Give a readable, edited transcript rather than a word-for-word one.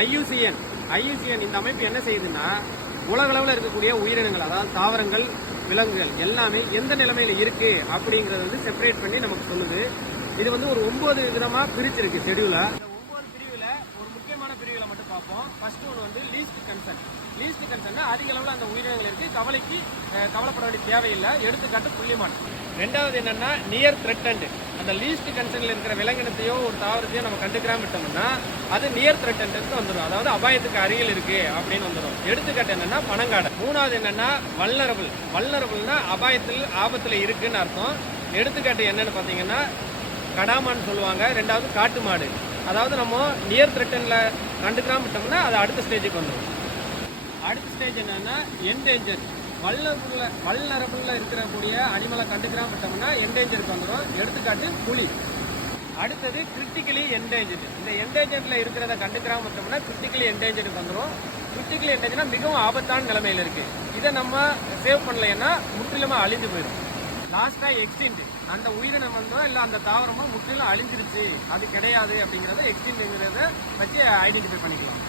IUCN இந்த அமைப்பு என்ன செய்யுதுன்னா உலகளவில் இருக்கக்கூடிய உயிரினங்கள், அதாவது தாவரங்கள், விலங்குகள் எல்லாமே எந்த நிலைமையில இருக்கு அப்படிங்கறத வந்து செப்பரேட் பண்ணி நமக்கு சொல்லுது. இது வந்து ஒரு 9 விதமா பிரிச்சிருக்கு ஷெட்யூல. இந்த 9 பிரிவுல ஒரு முக்கியமான பிரிவுல மட்டும் பார்ப்போம். ஃபர்ஸ்ட் ஒன் வந்து லீஸ்ட் கன்சர்ன். லீஸ்ட் கன்சர்ன்னா அதிக அளவில் அந்த உயிரினங்கள் இருக்கு, கவலைப்பட வேண்டிய தேவையில்லை. எடுத்துக்காட்டு புள்ளிமான். ரெண்டாவது என்னன்னா நியர் த்ரெட்டன்ட். அந்த லீஸ்ட் கன்சர்ன்ல இருக்கிற விலங்கினத்தையோ ஒரு தாவரத்தையோ நம்ம கண்டுக்கிறாம விட்டோம்னா அது நியர் த்ரெட்டன்ட் வந்துடும், அதாவது அபாயத்துக்கு அருகில் இருக்கு அப்படின்னு வந்துடும். எடுத்துக்காட்டு என்னன்னா பனங்காடை. மூணாவது என்னன்னா வல்னரபிள்னா ஆபத்துல இருக்குன்னு அர்த்தம். எடுத்துக்காட்டு என்னன்னு பாத்தீங்கன்னா கடாமான்னு சொல்லுவாங்க. ரெண்டாவது காட்டு மாடு. அதாவது நம்ம நியர் த்ரெட்டன்ல கண்டுக்கிறாம விட்டோம்னா அது அடுத்த ஸ்டேஜுக்கு வந்துடும். அடுத்த ஸ்டேஜ் என்னன்னா என்டேஞ்சர். வல்னரபிள்ல இருக்கக்கூடிய அனிமலை கண்டுக்கிறாம விட்டோம்னா என்டேஞ்சருக்கு வந்துடும். எடுத்துக்காட்டு புலி. அடுத்தது கிரிட்டிக்கலி என்டேஞ்சர்டு. இந்த என்டேஞ்சர்ல இருக்கிறத கண்டுக்கிறாம விட்டோம்னா கிரிட்டிக்கலி என்டேஞ்சருக்கு வந்துடும். கிரிட்டிக்கலி என்டேஞ்சர்னா மிகவும் ஆபத்தான நிலைமையில இருக்கு. இதை நம்ம சேவ் பண்ணலைன்னா முற்றிலுமா அழிஞ்சு போயிடும். லாஸ்டா எக்ஸ்டின்ட். அந்த உயிரினம் வந்தோ இல்ல அந்த தாவரமோ முற்றிலும் அழிஞ்சிருச்சு, அது கிடையாது அப்படிங்கறத எக்ஸ்டின்ட்ங்கிறத வச்சு ஐடென்டிஃபை பண்ணிக்கலாம்.